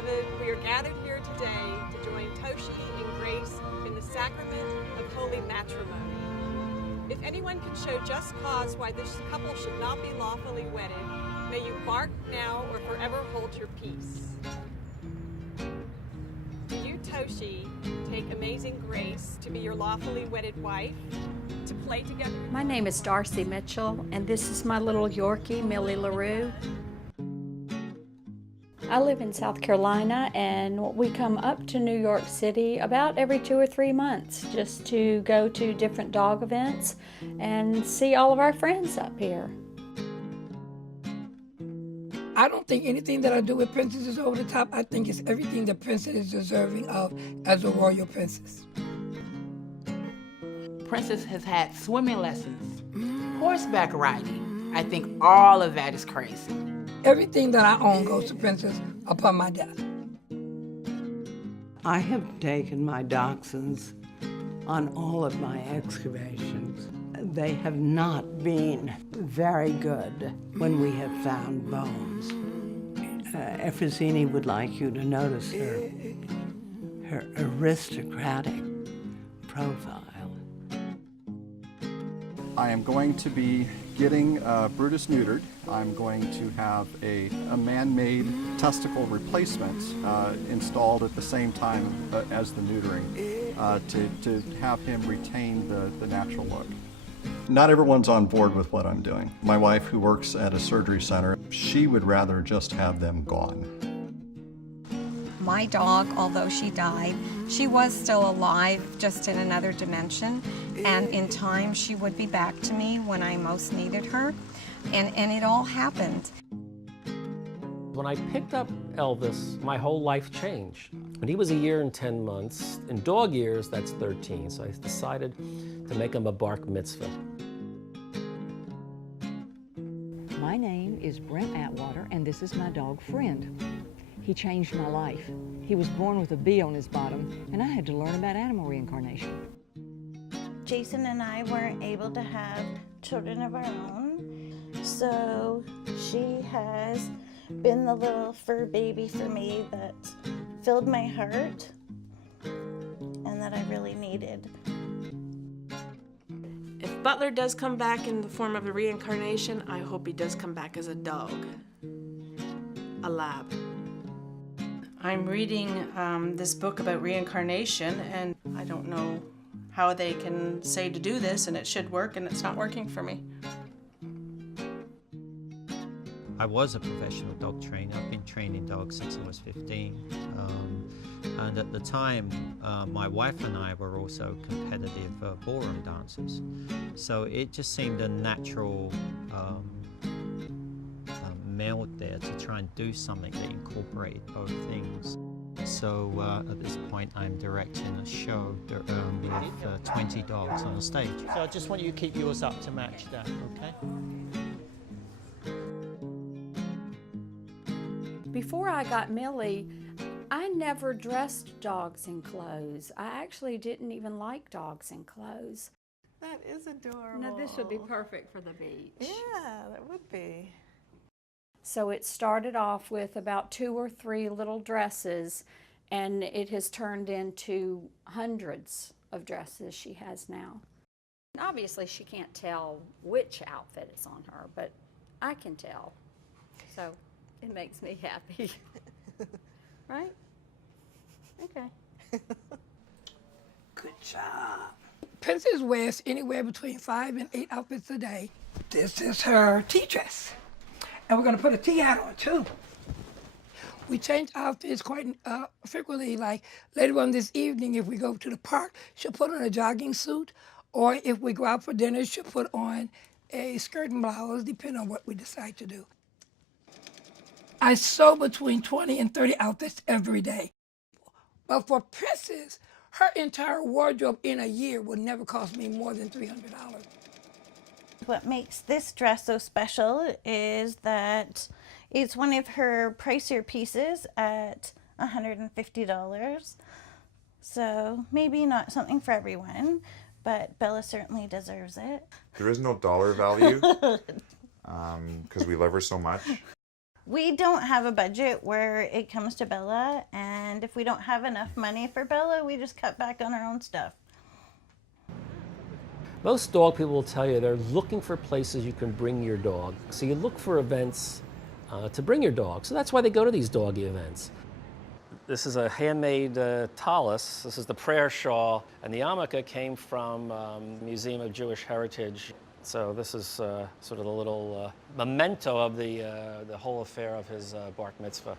beloved, we are gathered here today to join Toshi and Grace in the sacrament of holy matrimony. If anyone can show just cause why this couple should not be lawfully wedded, may you bark now or forever hold your peace. Do you, Toshi, take amazing Grace to be your lawfully wedded wife, to play together? My name is Darcy Mitchell, and this is my little Yorkie, Millie LaRue. I live in South Carolina, and we come up to New York City about every 2 or 3 months just to go to different dog events and see all of our friends up here. I don't think anything that I do with Princess is over the top. I think it's everything that Princess is deserving of as a royal princess. Princess has had swimming lessons, horseback riding. I think all of that is crazy. Everything that I own goes to Princess upon my death. I have taken my dachshunds on all of my excavations. They have not been very good when we have found bones. Efrosini would like you to notice her aristocratic profile. I am going to be getting Brutus neutered. I'm going to have a man-made testicle replacement installed at the same time as the neutering to have him retain the natural look. Not everyone's on board with what I'm doing. My wife, who works at a surgery center, she would rather just have them gone. My dog, although she died, she was still alive, just in another dimension. And in time, she would be back to me when I most needed her. And it all happened. When I picked up Elvis, my whole life changed. When he was 1 year and 10 months, in dog years, that's 13. So I decided to make him a bar mitzvah. My name is Brent Atwater, and this is my dog, Friend. He changed my life. He was born with a bee on his bottom, and I had to learn about animal reincarnation. Jason and I weren't able to have children of our own, so she has been the little fur baby for me that filled my heart and that I really needed. If Butler does come back in the form of a reincarnation, I hope he does come back as a dog, a lab. I'm reading this book about reincarnation, and I don't know how they can say to do this, and it should work, and it's not working for me. I was a professional dog trainer. I've been training dogs since I was 15. And at the time, my wife and I were also competitive ballroom dancers. So it just seemed a natural meld there to try and do something that incorporated both things. So at this point, I'm directing a show with 20 dogs on the stage. So I just want you to keep yours up to match that, okay? Before I got Millie, I never dressed dogs in clothes. I actually didn't even like dogs in clothes. That is adorable. Now this would be perfect for the beach. Yeah, that would be. So it started off with about 2 or 3 little dresses, and it has turned into hundreds of dresses she has now. Obviously she can't tell which outfit is on her, but I can tell. So it makes me happy. Right? Okay. Good job. Princess wears anywhere between 5 and 8 outfits a day. This is her tea dress. And we're going to put a tea hat on, too. We change outfits quite frequently, like later on this evening, if we go to the park, she'll put on a jogging suit, or if we go out for dinner, she'll put on a skirt and blouse, depending on what we decide to do. I sew between 20 and 30 outfits every day. But for Princess, her entire wardrobe in a year would never cost me more than $300. What makes this dress so special is that it's one of her pricier pieces at $150. So maybe not something for everyone, but Bella certainly deserves it. There is no dollar value because we love her so much. We don't have a budget where it comes to Bella, and if we don't have enough money for Bella, we just cut back on our own stuff. Most dog people will tell you they're looking for places you can bring your dog. So you look for events to bring your dog. So that's why they go to these doggy events. This is a handmade tallis. This is the prayer shawl. And the yarmulke came from Museum of Jewish Heritage. So this is sort of the little memento of the whole affair of his bar mitzvah.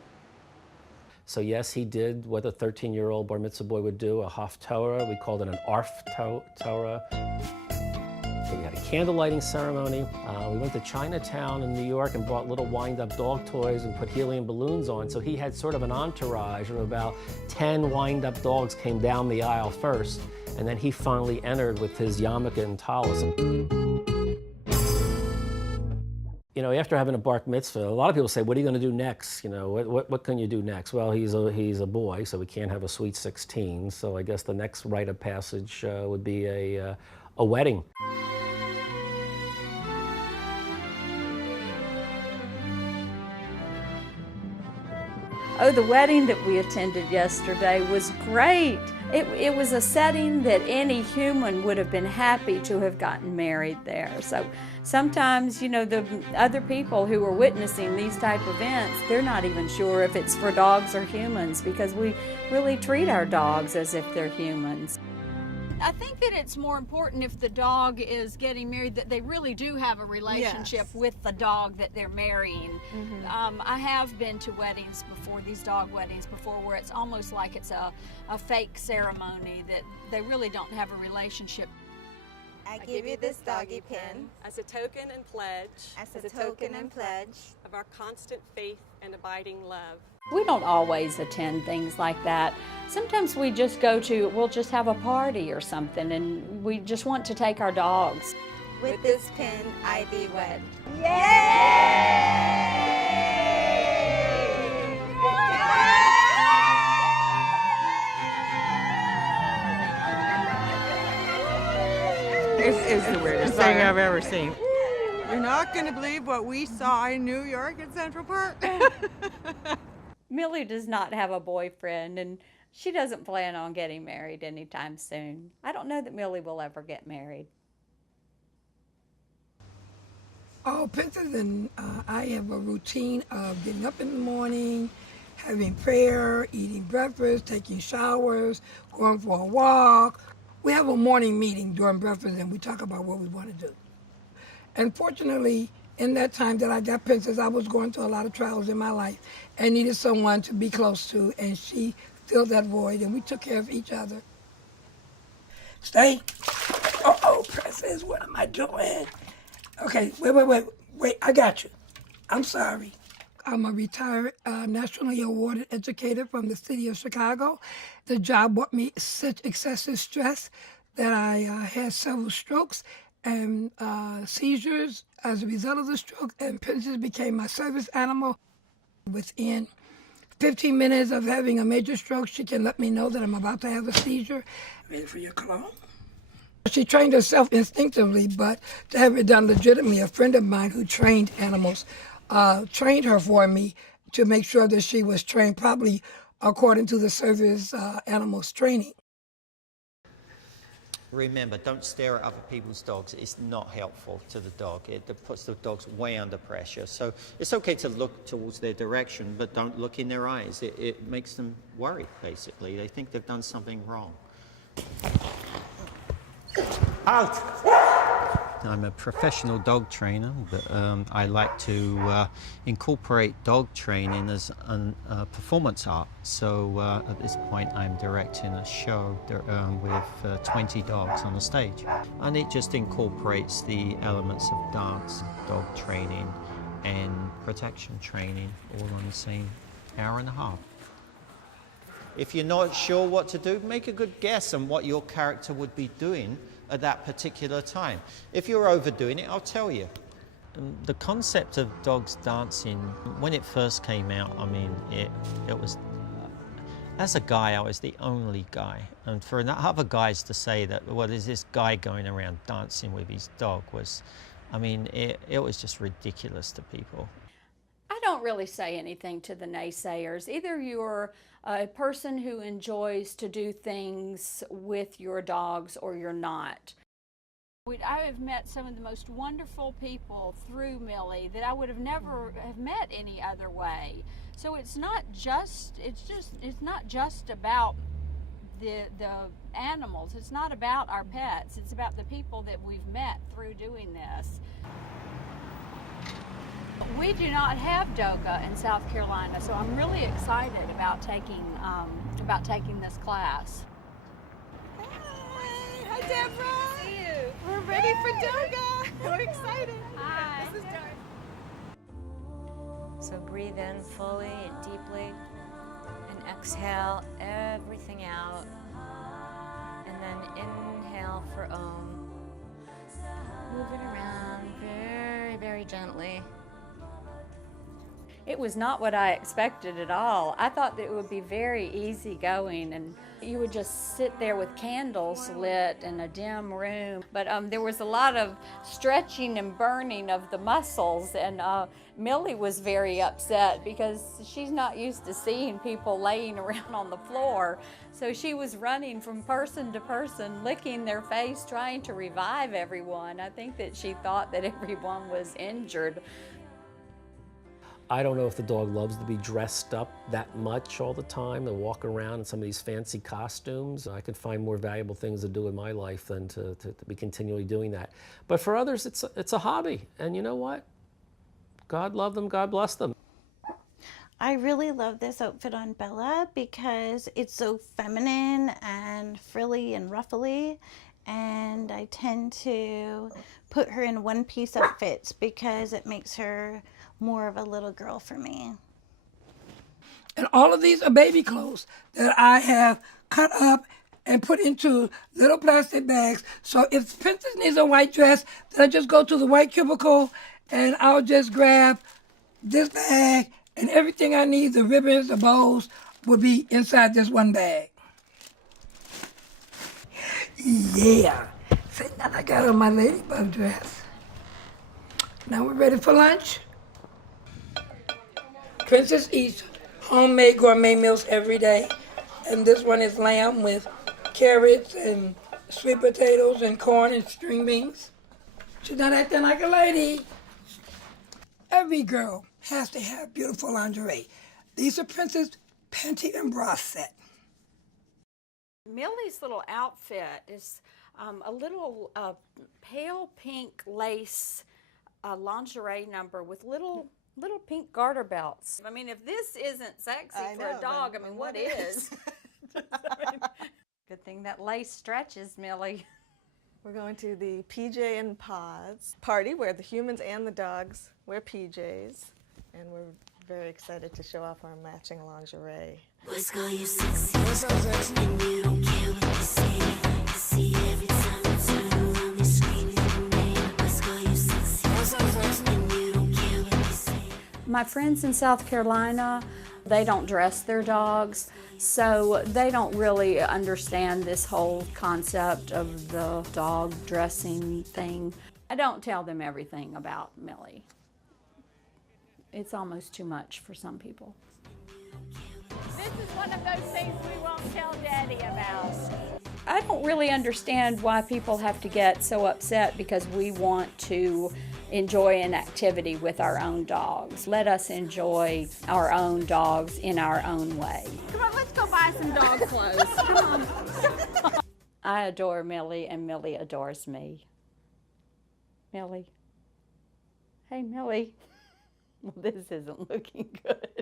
So yes, he did what a 13-year-old bar mitzvah boy would do, a haftorah. We called it an arf Torah. So we had a candle lighting ceremony. We went to Chinatown in New York and bought little wind-up dog toys and put helium balloons on. So he had sort of an entourage of about 10 wind-up dogs came down the aisle first, and then he finally entered with his yarmulke and tallis. You know, after having a bar mitzvah, a lot of people say, what are you going to do next? You know, what can you do next? Well, he's a boy, so we can't have a sweet 16. So I guess the next rite of passage would be a wedding. Oh, the wedding that we attended yesterday was great. It was a setting that any human would have been happy to have gotten married there. So sometimes, you know, the other people who are witnessing these type of events, they're not even sure if it's for dogs or humans, because we really treat our dogs as if they're humans. I think that it's more important if the dog is getting married that they really do have a relationship with the dog that they're marrying. I have been to weddings before, these dog weddings before, where it's almost like it's a fake ceremony, that they really don't have a relationship. I give you this doggy pin as a token and pledge of our constant faith and abiding love. We don't always attend things like that. Sometimes we just we'll just have a party or something, and we just want to take our dogs. With this pin, I thee wed. It's the weirdest thing I've ever seen. You're not going to believe what we saw in New York at Central Park. Millie does not have a boyfriend, and she doesn't plan on getting married anytime soon. I don't know that Millie will ever get married. Oh, Princess and I have a routine of getting up in the morning, having prayer, eating breakfast, taking showers, going for a walk. We have a morning meeting during breakfast, and we talk about what we want to do. And fortunately, in that time that I got Princess, I was going through a lot of trials in my life and needed someone to be close to, and she filled that void, and we took care of each other. Stay. Oh, Princess, what am I doing? Okay, wait, I got you. I'm sorry. I'm a retired nationally awarded educator from the city of Chicago. The job brought me such excessive stress that I had several strokes and seizures as a result of the stroke, and Princess became my service animal. Within 15 minutes of having a major stroke, she can let me know that I'm about to have a seizure. Ready for your cologne? She trained herself instinctively, but to have it done legitimately, a friend of mine who trained animals trained her for me to make sure that she was trained properly according to the service animals training. Remember, don't stare at other people's dogs. It's not helpful to the dog. It puts the dogs way under pressure. So it's okay to look towards their direction, but don't look in their eyes. It makes them worry, basically. They think they've done something wrong. Out! I'm a professional dog trainer, but I like to incorporate dog training as a performance art. So at this point I'm directing a show with 20 dogs on the stage. And it just incorporates the elements of dance, dog training and protection training all on the same hour and a half. If you're not sure what to do, make a good guess on what your character would be doing at that particular time. If you're overdoing it, I'll tell you. The concept of dogs dancing, when it first came out, I mean, it was, as a guy, I was the only guy. And for other guys to say that, well, there's this guy going around dancing with his dog was, I mean, it was just ridiculous to people. I don't don't really say anything to the naysayers. Either you're a person who enjoys to do things with your dogs or you're not. I have met some of the most wonderful people through Millie that I would have never have met any other way. So it's not just about the animals. It's not about our pets. It's about the people that we've met through doing this. We do not have DOGA in South Carolina, so I'm really excited about taking this class. Hi, Deborah. See you. We're ready for DOGA. We're excited. Hi. This is Darth. So breathe in fully and deeply, and exhale everything out. And then inhale for Om. Move it around very, very gently. It was not what I expected at all. I thought that it would be very easy going and you would just sit there with candles lit in a dim room. But there was a lot of stretching and burning of the muscles, and Millie was very upset because she's not used to seeing people laying around on the floor. So she was running from person to person, licking their face, trying to revive everyone. I think that she thought that everyone was injured. I don't know if the dog loves to be dressed up that much all the time and walk around in some of these fancy costumes. I could find more valuable things to do in my life than to be continually doing that. But for others, it's a hobby. And you know what? God love them, God bless them. I really love this outfit on Bella because it's so feminine and frilly and ruffly. And I tend to put her in one-piece outfits because it makes her more of a little girl for me. And all of these are baby clothes that I have cut up and put into little plastic bags. So if Princess needs a white dress, then I just go to the white cubicle and I'll just grab this bag, and everything I need, the ribbons, the bows, will be inside this one bag. Yeah. See, now I got on my ladybug dress. Now we're ready for lunch. Princess eats homemade gourmet meals every day, and this one is lamb with carrots and sweet potatoes and corn and string beans. She's not acting like a lady. Every girl has to have beautiful lingerie. These are Princess panty and bra set. Millie's little outfit is a little pale pink lace lingerie number with little pink garter belts. I mean, if this isn't sexy for a dog, I mean, what is? Good thing that lace stretches, Millie. We're going to the PJ and Pods party where the humans and the dogs wear PJs, and we're very excited to show off our matching lingerie. Boys call you sexy, and you don't care what they say. You see every time you turn around, they screaming your name. Boys call you sexy, and you don't care what they say. My friends in South Carolina, they don't dress their dogs, so they don't really understand this whole concept of the dog dressing thing. I don't tell them everything about Millie. It's almost too much for some people. This is one of those things we won't tell Daddy about. I don't really understand why people have to get so upset because we want to enjoy an activity with our own dogs. Let us enjoy our own dogs in our own way. Come on, let's go buy some dog clothes. Come on. I adore Millie, and Millie adores me. Millie. Hey, Millie. Well, this isn't looking good.